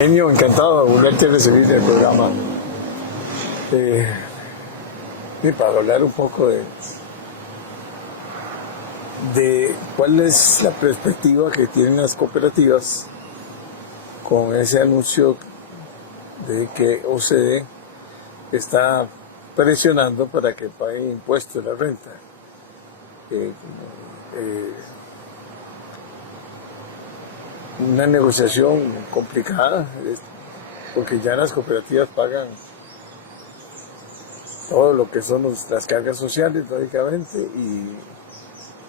Genio, encantado de volverte a recibir en el programa. Y para hablar un poco de cuál es la perspectiva que tienen las cooperativas con ese anuncio de que OCDE está presionando para que paguen impuestos de la renta. Eh, una negociación complicada, porque ya las cooperativas pagan todo lo que son las cargas sociales, lógicamente, y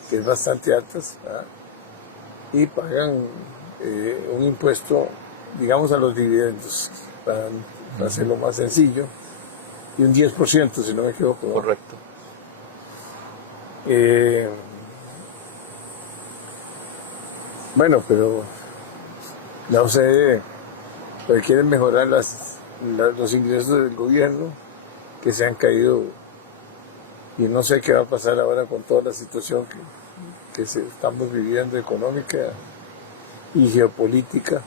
que es bastante altas, ¿verdad? Y pagan un impuesto, digamos, a los dividendos, para hacerlo más sencillo, y un 10%, si no me equivoco, ¿no? Correcto. Bueno, pero la OCDE quiere mejorar los ingresos del gobierno, que se han caído, y no sé qué va a pasar ahora con toda la situación que estamos viviendo, económica y geopolítica,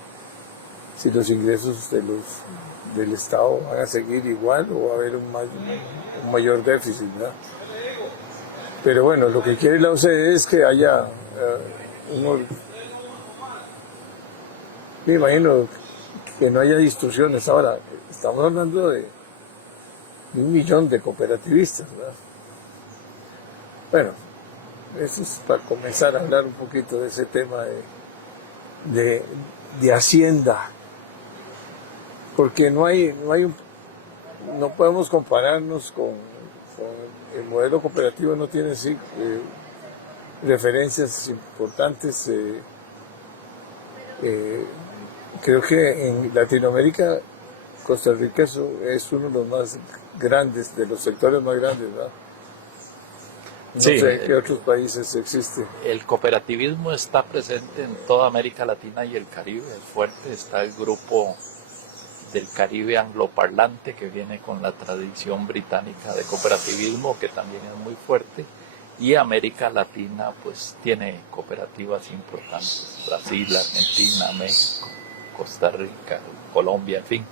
si los ingresos del Estado van a seguir igual o va a haber un mayor déficit, ¿no? Pero bueno, lo que quiere la OCDE es que haya me imagino que no haya distorsiones. Ahora, estamos hablando de 1 millón de cooperativistas, ¿verdad? Bueno, eso es para comenzar a hablar un poquito de ese tema de Hacienda, porque no podemos compararnos con el modelo cooperativo, no tiene sí, referencias importantes. Creo que en Latinoamérica Costa Rica es uno de los más grandes, de los sectores más grandes, ¿verdad? No Sí, sé qué otros países existe. el cooperativismo está presente en toda América Latina y el Caribe, es fuerte. Está el grupo del Caribe angloparlante que viene con la tradición británica de cooperativismo, que también es muy fuerte, y América Latina pues tiene cooperativas importantes: Brasil, Argentina, México, Costa Rica, Colombia, en fin,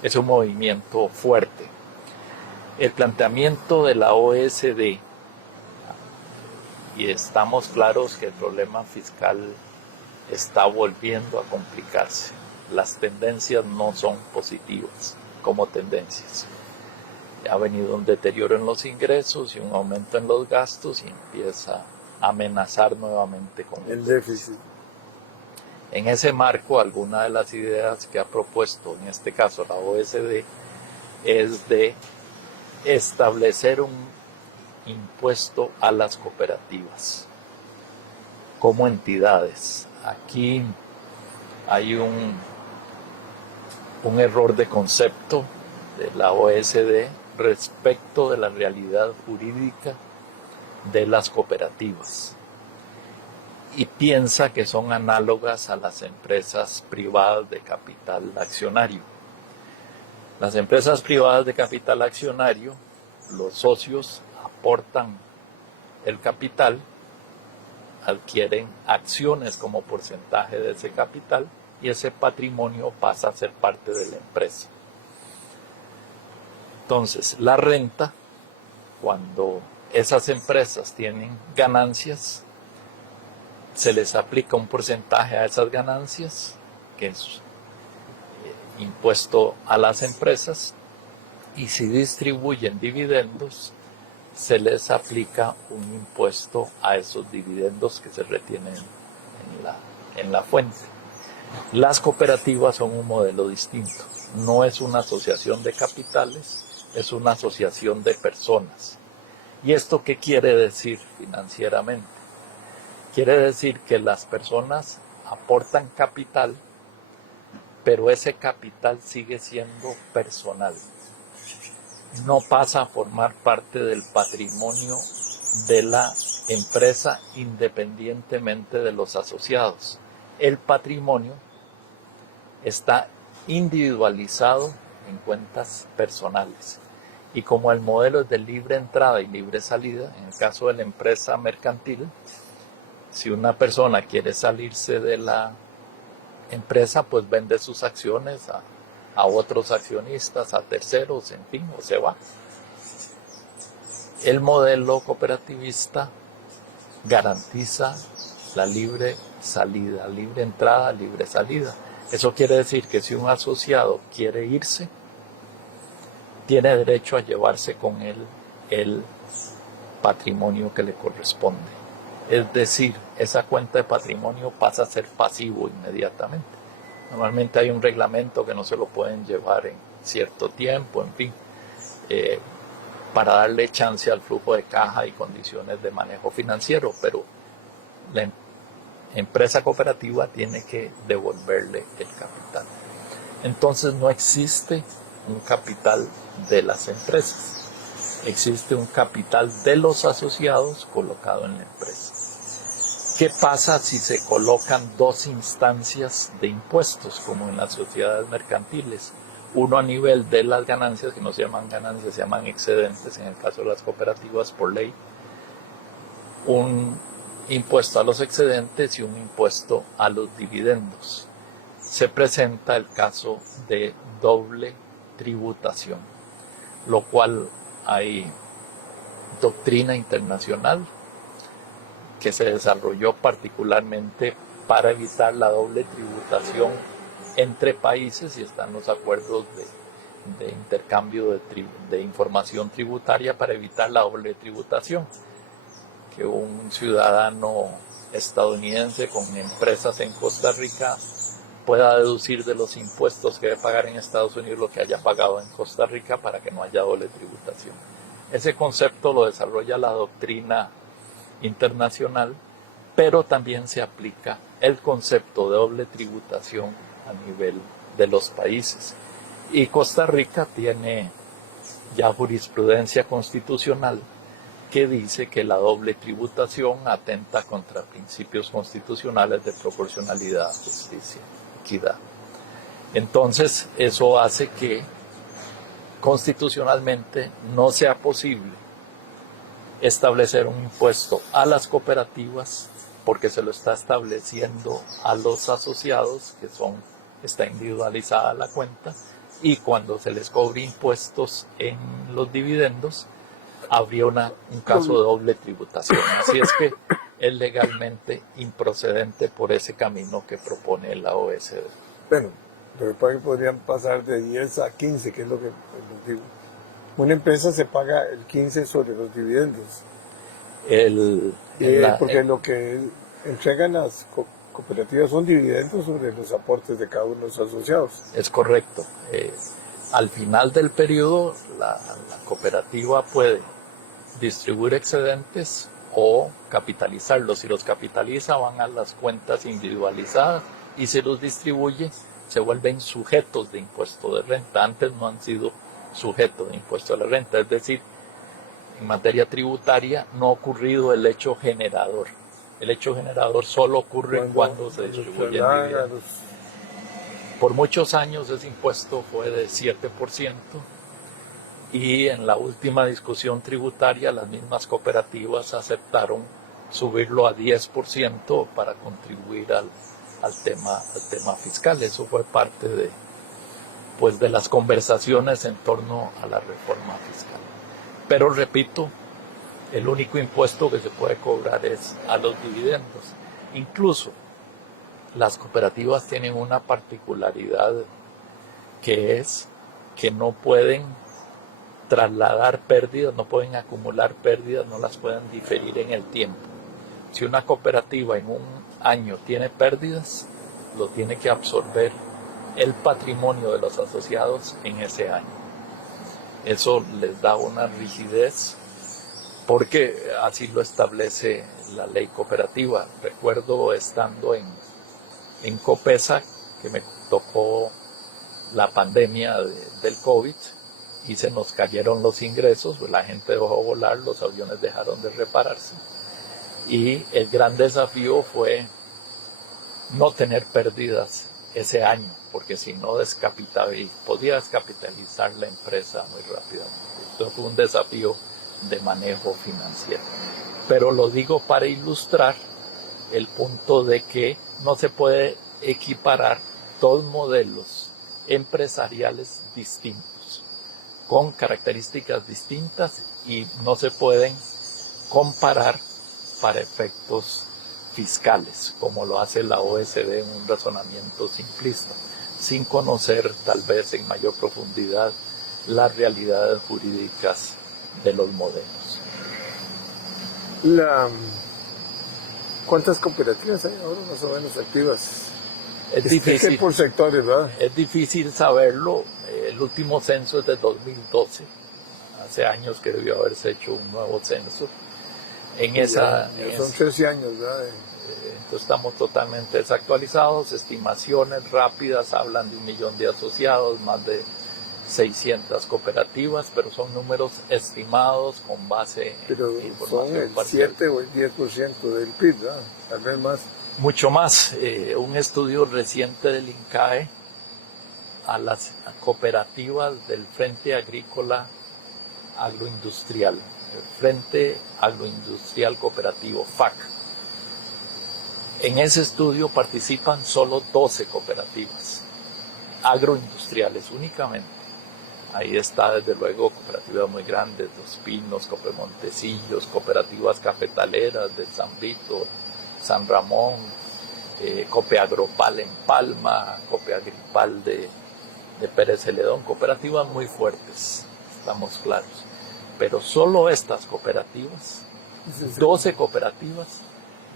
es un movimiento fuerte. El planteamiento de la OSD, y estamos claros que el problema fiscal está volviendo a complicarse. Las tendencias no son positivas como tendencias. Ha venido un deterioro en los ingresos y un aumento en los gastos, y empieza a amenazar nuevamente con el déficit. En ese marco, alguna de las ideas que ha propuesto, en este caso la OSD, es de establecer un impuesto a las cooperativas como entidades. Aquí hay un error de concepto de la OSD respecto de la realidad jurídica de las cooperativas, y piensa que son análogas a las empresas privadas de capital accionario. Las empresas privadas de capital accionario, los socios aportan el capital, adquieren acciones como porcentaje de ese capital, y ese patrimonio pasa a ser parte de la empresa. Entonces, la renta, cuando esas empresas tienen ganancias, se les aplica un porcentaje a esas ganancias, que es impuesto a las empresas, y si distribuyen dividendos, se les aplica un impuesto a esos dividendos que se retienen en la fuente. Las cooperativas son un modelo distinto. No es una asociación de capitales, es una asociación de personas. ¿Y esto qué quiere decir financieramente? Quiere decir que las personas aportan capital, pero ese capital sigue siendo personal. No pasa a formar parte del patrimonio de la empresa independientemente de los asociados. El patrimonio está individualizado en cuentas personales. Y como el modelo es de libre entrada y libre salida, en el caso de la empresa mercantil, si una persona quiere salirse de la empresa pues vende sus acciones a otros accionistas, a terceros, en fin, o se va. El modelo cooperativista garantiza la libre salida, libre entrada, libre salida. Eso quiere decir que si un asociado quiere irse, tiene derecho a llevarse con él el patrimonio que le corresponde. Es decir, esa cuenta de patrimonio pasa a ser pasivo inmediatamente. Normalmente hay un reglamento que no se lo pueden llevar en cierto tiempo, en fin, para darle chance al flujo de caja y condiciones de manejo financiero, pero la empresa cooperativa tiene que devolverle el capital. Entonces no existe un capital de las empresas, existe un capital de los asociados colocado en la empresa. ¿Qué pasa si se colocan dos instancias de impuestos, como en las sociedades mercantiles? Uno a nivel de las ganancias, que no se llaman ganancias, se llaman excedentes, en el caso de las cooperativas por ley, un impuesto a los excedentes y un impuesto a los dividendos. Se presenta el caso de doble tributación, lo cual hay doctrina internacional que se desarrolló particularmente para evitar la doble tributación entre países, y están los acuerdos de intercambio de información tributaria para evitar la doble tributación. Que un ciudadano estadounidense con empresas en Costa Rica pueda deducir de los impuestos que debe pagar en Estados Unidos lo que haya pagado en Costa Rica para que no haya doble tributación. Ese concepto lo desarrolla la doctrina internacional, pero también se aplica el concepto de doble tributación a nivel de los países. Y Costa Rica tiene ya jurisprudencia constitucional que dice que la doble tributación atenta contra principios constitucionales de proporcionalidad, justicia, equidad. Entonces, eso hace que constitucionalmente no sea posible establecer un impuesto a las cooperativas porque se lo está estableciendo a los asociados, que está individualizada la cuenta, y cuando se les cobre impuestos en los dividendos, habría un caso de doble tributación. Así es que es legalmente improcedente por ese camino que propone la OECD. Bueno, lo que pasa es que podrían pasar de 10 a 15, que es lo que les digo. Una empresa se paga el 15 sobre los dividendos. Porque lo que entregan las cooperativas son dividendos sobre los aportes de cada uno de los asociados. Es correcto. Al final del periodo, la cooperativa puede distribuir excedentes o capitalizarlos. Si los capitaliza, van a las cuentas individualizadas, y si los distribuye, se vuelven sujetos de impuesto de renta. Antes no han sido sujetos de impuesto de la renta, es decir, en materia tributaria no ha ocurrido el hecho generador. El hecho generador solo ocurre cuando se distribuyen dividendos. Por muchos años ese impuesto fue de 7%, y en la última discusión tributaria las mismas cooperativas aceptaron subirlo a 10% para contribuir al tema fiscal. Eso fue parte de las conversaciones en torno a la reforma fiscal. Pero repito, el único impuesto que se puede cobrar es a los dividendos. Incluso las cooperativas tienen una particularidad, que es que no pueden trasladar pérdidas, no pueden acumular pérdidas, no las pueden diferir en el tiempo. Si una cooperativa en un año tiene pérdidas, lo tiene que absorber el patrimonio de los asociados en ese año. Eso les da una rigidez, porque así lo establece la ley cooperativa. Recuerdo estando en Copesa, que me tocó la pandemia del COVID, y se nos cayeron los ingresos, pues la gente dejó volar, los aviones dejaron de repararse, y el gran desafío fue no tener pérdidas ese año, porque si no podía descapitalizar la empresa muy rápidamente. Esto fue un desafío de manejo financiero. Pero lo digo para ilustrar el punto de que no se puede equiparar dos modelos empresariales distintos, con características distintas y no se pueden comparar para efectos fiscales, como lo hace la OECD en un razonamiento simplista, sin conocer tal vez en mayor profundidad las realidades jurídicas de los modelos. ¿Cuántas cooperativas hay ahora más o menos activas? Es difícil, por sectores, ¿verdad? es difícil saberlo. El último censo es de 2012. Hace años que debió haberse hecho un nuevo censo. Son 13 años, ¿verdad? Entonces estamos totalmente desactualizados. Estimaciones rápidas hablan de 1 millón de asociados, más de 600 cooperativas, pero son números estimados con base en información son el parcial. 7 o el 10% del PIB, ¿verdad? Tal vez más. Mucho más. Un estudio reciente del INCAE a las cooperativas del Frente Agrícola Agroindustrial, el Frente Agroindustrial Cooperativo, FAC. En ese estudio participan solo 12 cooperativas agroindustriales únicamente. Ahí está desde luego cooperativas muy grandes, Dos Pinos, Copemontecillos, cooperativas cafetaleras de San Vito, San Ramón, Copeagropal en Palma, Copeagripal de Pérez Celedón, cooperativas muy fuertes, estamos claros. Pero solo estas cooperativas, 12 cooperativas,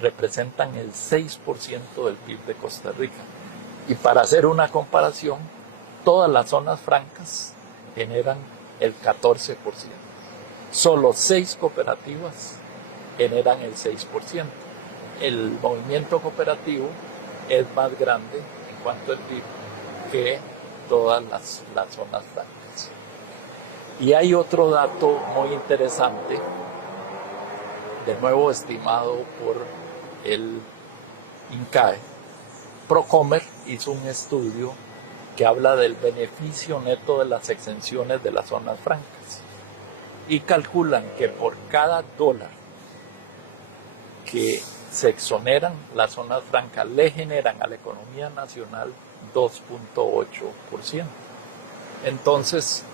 representan el 6% del PIB de Costa Rica. Y para hacer una comparación, todas las zonas francas generan el 14%. Solo 6 cooperativas generan el 6%. El movimiento cooperativo es más grande en cuanto al PIB que todas las zonas francas. Y hay otro dato muy interesante, de nuevo estimado por el INCAE. Procomer hizo un estudio que habla del beneficio neto de las exenciones de las zonas francas y calculan que por cada dólar que se exoneran las zonas francas le generan a la economía nacional 2.8%. Entonces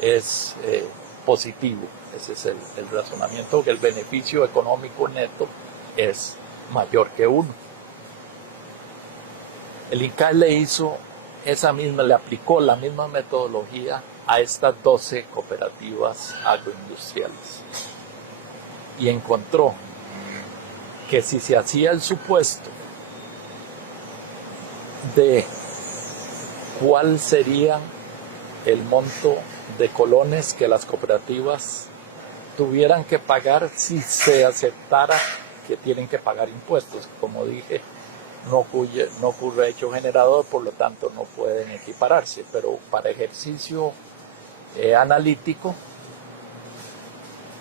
es positivo, ese es el razonamiento, que el beneficio económico neto es mayor que 1. El INCAE le aplicó la misma metodología a estas 12 cooperativas agroindustriales y encontró que si se hacía el supuesto de cuál sería el monto de colones que las cooperativas tuvieran que pagar si se aceptara que tienen que pagar impuestos, como dije, no ocurre hecho generador, por lo tanto no pueden equipararse, pero para ejercicio analítico,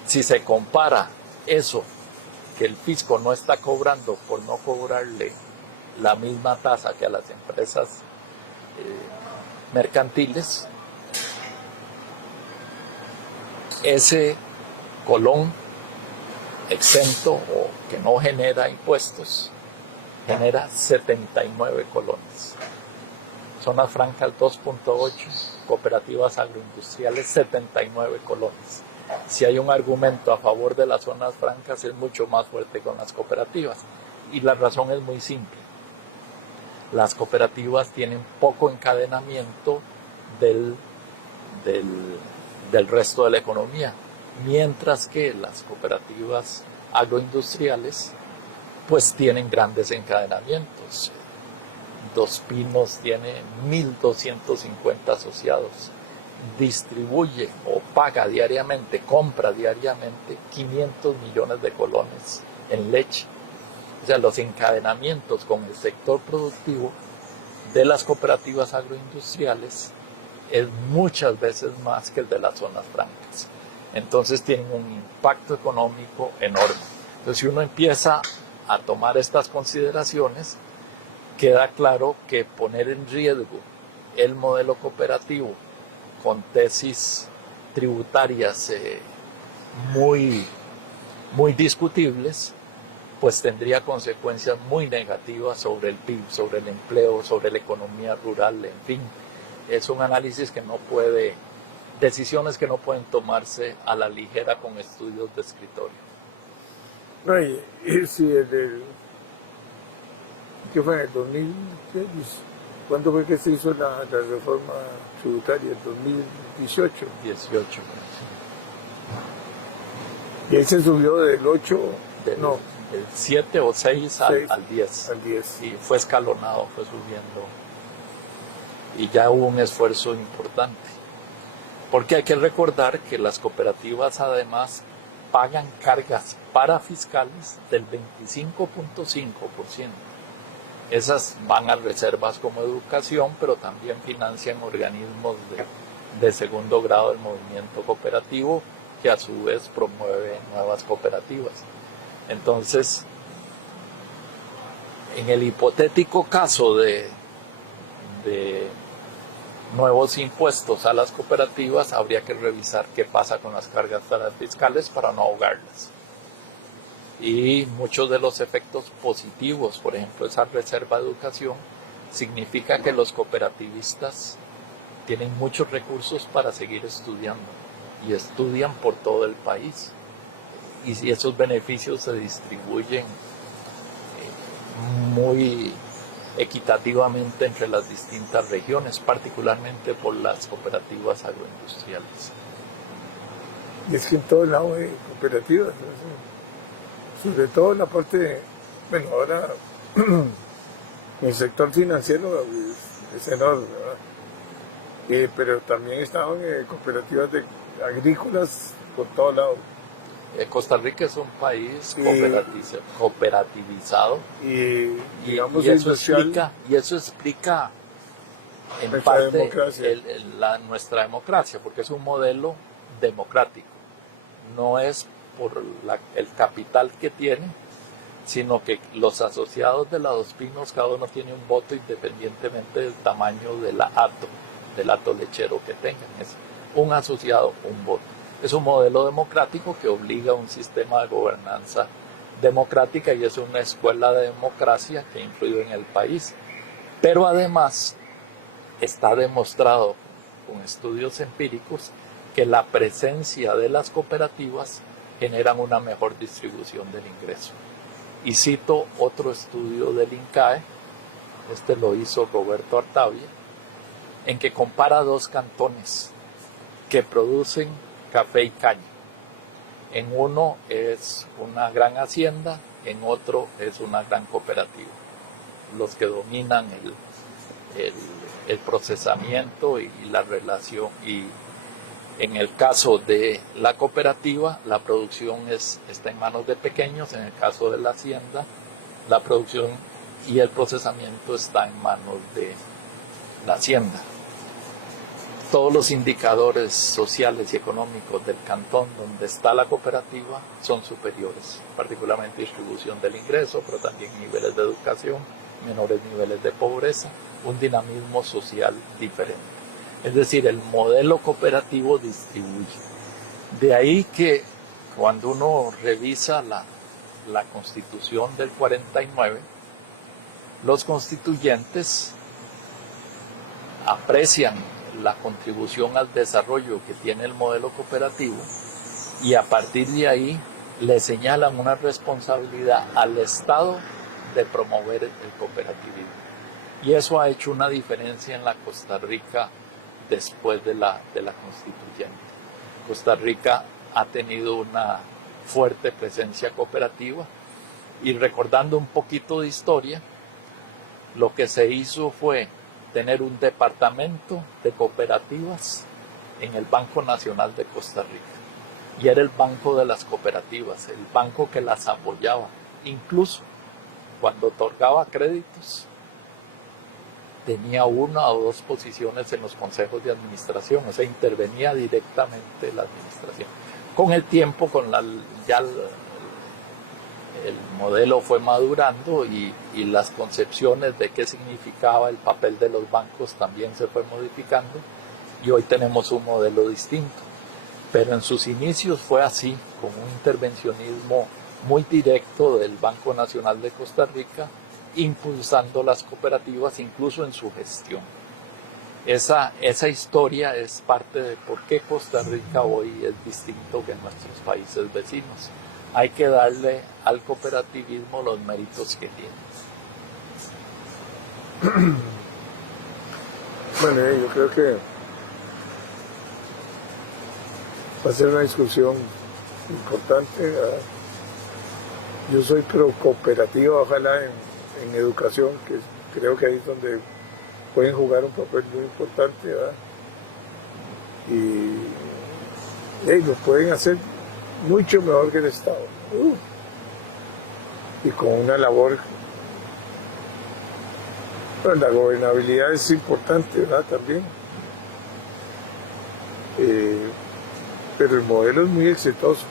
si se compara eso que el fisco no está cobrando por no cobrarle la misma tasa que a las empresas mercantiles, ese colón exento o que no genera impuestos genera 79 colones. Zonas francas 2.8, cooperativas agroindustriales 79 colones. Si hay un argumento a favor de las zonas francas, es mucho más fuerte con las cooperativas. Y la razón es muy simple. Las cooperativas tienen poco encadenamiento del resto de la economía, mientras que las cooperativas agroindustriales pues tienen grandes encadenamientos. Dos Pinos tiene 1.250 asociados, distribuye o paga diariamente, compra diariamente 500 millones de colones en leche. O sea, los encadenamientos con el sector productivo de las cooperativas agroindustriales es muchas veces más que el de las zonas francas. Entonces tienen un impacto económico enorme. Entonces, si uno empieza a tomar estas consideraciones, queda claro que poner en riesgo el modelo cooperativo con tesis tributarias muy discutibles pues tendría consecuencias muy negativas sobre el PIB, sobre el empleo, sobre la economía rural, en fin. Es un análisis que no puede, decisiones que no pueden tomarse a la ligera con estudios de escritorio. No, y si ¿qué fue? ¿En el 2000? ¿Cuándo fue que se hizo la reforma tributaria? ¿En 2018? 18. Y ahí se subió del 8, no, del 7 o 6 al 10. Al 10. Y fue escalonado, fue subiendo. Y ya hubo un esfuerzo importante. Porque hay que recordar que las cooperativas además pagan cargas parafiscales del 25.5%. Esas van a reservas como educación, pero también financian organismos de segundo grado del movimiento cooperativo, que a su vez promueve nuevas cooperativas. Entonces, en el hipotético caso de nuevos impuestos a las cooperativas, habría que revisar qué pasa con las cargas fiscales para no ahogarlas. Y muchos de los efectos positivos, por ejemplo, esa reserva de educación, significa que los cooperativistas tienen muchos recursos para seguir estudiando y estudian por todo el país. Y esos beneficios se distribuyen muy equitativamente entre las distintas regiones, particularmente por las cooperativas agroindustriales. Y es que en todo lado hay cooperativas, ¿no? Sobre todo en la parte, bueno, ahora el sector financiero es enorme, ¿verdad? Pero también estaban cooperativas agrícolas por todos lados. Costa Rica es un país cooperativizado y eso explica en nuestra parte democracia. Nuestra democracia, porque es un modelo democrático. No es por el capital que tiene, sino que los asociados de la Dos Pinos, cada uno tiene un voto independientemente del tamaño del hato lechero que tengan. Es un asociado, un voto. Es un modelo democrático que obliga a un sistema de gobernanza democrática y es una escuela de democracia que ha influido en el país. Pero además está demostrado con estudios empíricos que la presencia de las cooperativas generan una mejor distribución del ingreso. Y cito otro estudio del INCAE, este lo hizo Roberto Artavia, en que compara dos cantones que producen café y caña. En uno es una gran hacienda, en otro es una gran cooperativa. Los que dominan el procesamiento y la relación. Y en el caso de la cooperativa, la producción está en manos de pequeños. En el caso de la hacienda, la producción y el procesamiento está en manos de la hacienda. Todos los indicadores sociales y económicos del cantón donde está la cooperativa son superiores, particularmente distribución del ingreso, pero también niveles de educación, menores niveles de pobreza, un dinamismo social diferente. Es decir, el modelo cooperativo distribuye. De ahí que cuando uno revisa la Constitución del 49, los constituyentes aprecian la contribución al desarrollo que tiene el modelo cooperativo y a partir de ahí le señalan una responsabilidad al Estado de promover el cooperativismo. Y eso ha hecho una diferencia en la Costa Rica después de la constituyente. Costa Rica ha tenido una fuerte presencia cooperativa y recordando un poquito de historia, lo que se hizo fue tener un departamento de cooperativas en el Banco Nacional de Costa Rica. Y era el banco de las cooperativas, el banco que las apoyaba. Incluso cuando otorgaba créditos, tenía una o dos posiciones en los consejos de administración, o sea, intervenía directamente la administración. Con el tiempo, el modelo fue madurando y las concepciones de qué significaba el papel de los bancos también se fue modificando y hoy tenemos un modelo distinto. Pero en sus inicios fue así, con un intervencionismo muy directo del Banco Nacional de Costa Rica, impulsando las cooperativas incluso en su gestión. Esa historia es parte de por qué Costa Rica hoy es distinto que nuestros países vecinos. Hay que darle al cooperativismo los méritos que tiene. Bueno, yo creo que va a ser una discusión importante, ¿verdad? Yo soy pro cooperativa, ojalá en educación, que creo que ahí es donde pueden jugar un papel muy importante, ¿verdad? Y lo pueden hacer mucho mejor que el Estado. Y con una labor. Bueno, la gobernabilidad es importante, ¿verdad? También. Pero el modelo es muy exitoso.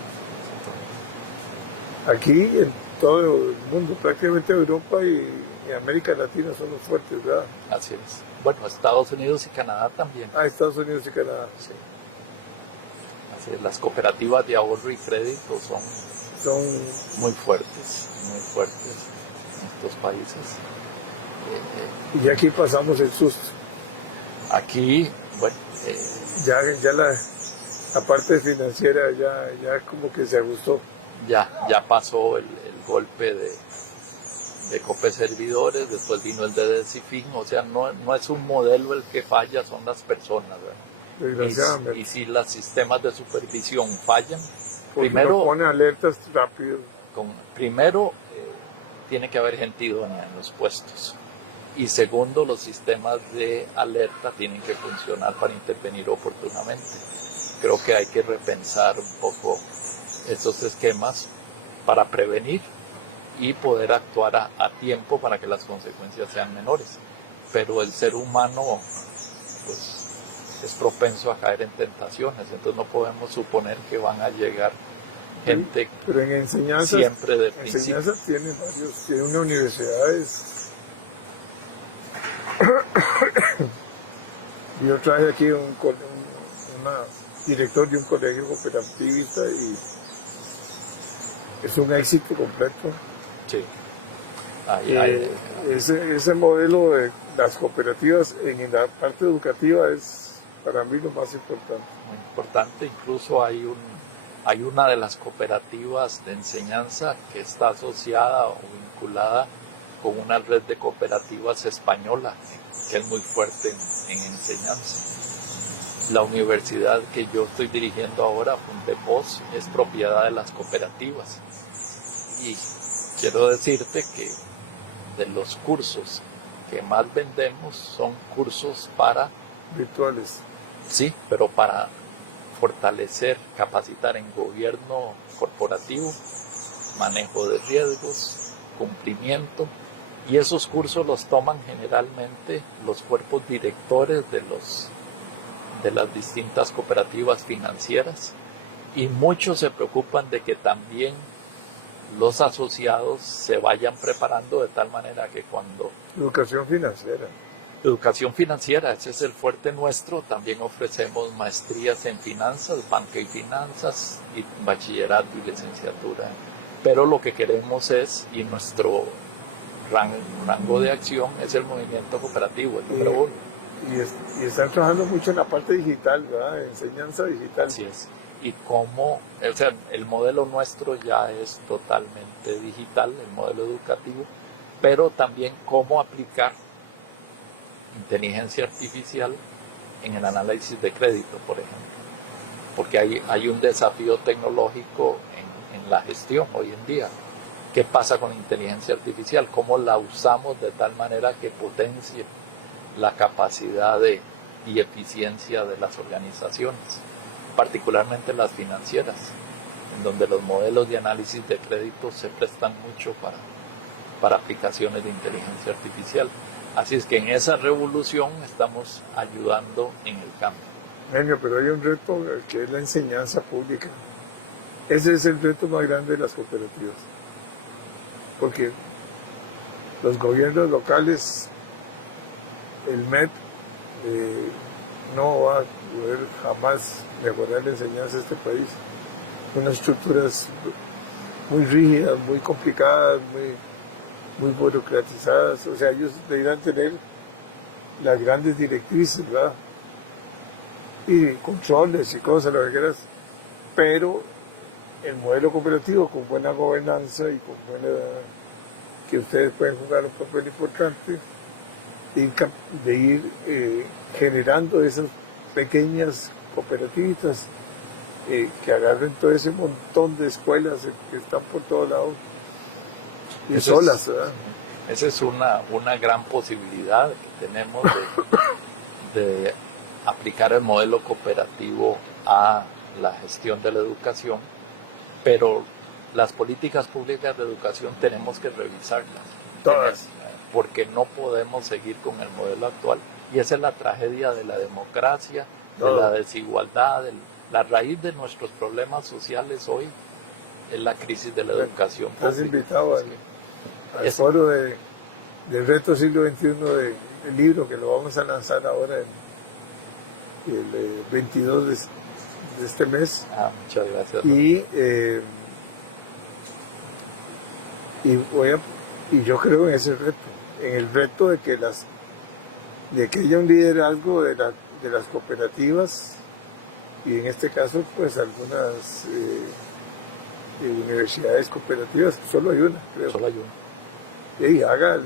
Aquí, en todo el mundo, prácticamente Europa y América Latina son los fuertes, ¿verdad? Así es. Bueno, Estados Unidos y Canadá también. Estados Unidos y Canadá. Sí. Así es. Las cooperativas de ahorro y crédito son muy fuertes en estos países. Y aquí pasamos el susto. Aquí, bueno, ya la parte financiera ya como que se ajustó. Ya pasó el golpe de Cope Servidores, después vino el de Decifin, o sea, no es un modelo el que falla, son las personas, ¿verdad? Desgraciadamente. Y si los sistemas de supervisión fallan, porque primero no pone alertas rápido. Primero tiene que haber gente idónea en los puestos. Y segundo, los sistemas de alerta tienen que funcionar para intervenir oportunamente. Creo que hay que repensar un poco estos esquemas para prevenir y poder actuar a tiempo para que las consecuencias sean menores. Pero el ser humano pues, es propenso a caer en tentaciones, entonces no podemos suponer que van a llegar gente pero en enseñanza siempre de principio. Enseñanza tiene una universidad. Yo traje aquí un director de un colegio cooperativista y es un éxito completo. Sí. Ese modelo de las cooperativas en la parte educativa es para mí lo más importante. Muy importante, incluso hay una de las cooperativas de enseñanza que está asociada o vinculada con una red de cooperativas española que es muy fuerte en enseñanza. La universidad que yo estoy dirigiendo ahora, Fundepos, es propiedad de las cooperativas. Y quiero decirte que de los cursos que más vendemos son cursos virtuales. Sí, pero para fortalecer, capacitar en gobierno corporativo, manejo de riesgos, cumplimiento, y esos cursos los toman generalmente los cuerpos directores de las distintas cooperativas financieras, y muchos se preocupan de que también los asociados se vayan preparando de tal manera que cuando... Educación financiera, ese es el fuerte nuestro. También ofrecemos maestrías en finanzas, banca y finanzas, y bachillerato y licenciatura. Pero lo que queremos es, y nuestro rango de acción es el movimiento cooperativo, el número uno. Y están trabajando mucho en la parte digital, ¿verdad? Enseñanza digital. Así es. Y cómo, o sea, el modelo nuestro ya es totalmente digital, el modelo educativo, pero también cómo aplicar inteligencia artificial en el análisis de crédito, por ejemplo. Porque hay un desafío tecnológico en la gestión hoy en día. ¿Qué pasa con la inteligencia artificial? ¿Cómo la usamos de tal manera que potencie la capacidad y eficiencia de las organizaciones, particularmente las financieras, en donde los modelos de análisis de crédito se prestan mucho para aplicaciones de inteligencia artificial? Así es que en esa revolución estamos ayudando en el cambio. Venga, pero hay un reto que es la enseñanza pública. Ese es el reto más grande de las cooperativas. Porque los gobiernos locales, el MED, no va a poder jamás mejorar la enseñanza de este país. Unas estructuras muy rígidas, muy complicadas, muy burocratizadas. O sea, ellos deberían tener las grandes directrices, ¿verdad? Y controles y cosas, lo que quieras. Pero el modelo cooperativo con buena gobernanza y con buena, que ustedes pueden jugar un papel importante de ir generando esas pequeñas cooperativitas que agarren todo ese montón de escuelas que están por todos lados y Eso solas, es, ¿verdad? esa es una gran posibilidad que tenemos de aplicar el modelo cooperativo a la gestión de la educación, pero las políticas públicas de educación tenemos que revisarlas. Todas. Porque no podemos seguir con el modelo actual. Y esa es la tragedia de la democracia, de Todo. la desigualdad. La raíz de nuestros problemas sociales hoy es la crisis de la educación Estás pública. invitado al foro del Reto Siglo XXI del libro, que lo vamos a lanzar ahora el 22 de este mes. Muchas gracias. Y yo creo en ese reto, en el reto de que haya un liderazgo de las cooperativas, y en este caso pues algunas universidades cooperativas, solo hay una, creo. Solo hay una. Y haga el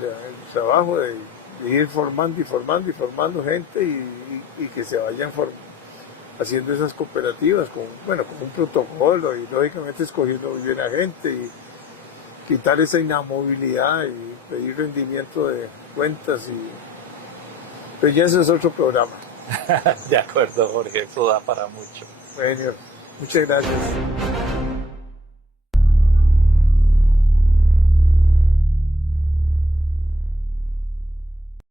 trabajo de ir formando y formando gente y que se vayan haciendo esas cooperativas con un protocolo y lógicamente escogiendo muy bien a gente y quitar esa inamovilidad y pedir rendimiento de cuentas pero ya eso es otro programa. De acuerdo, Jorge, eso da para mucho. Bueno, muchas gracias.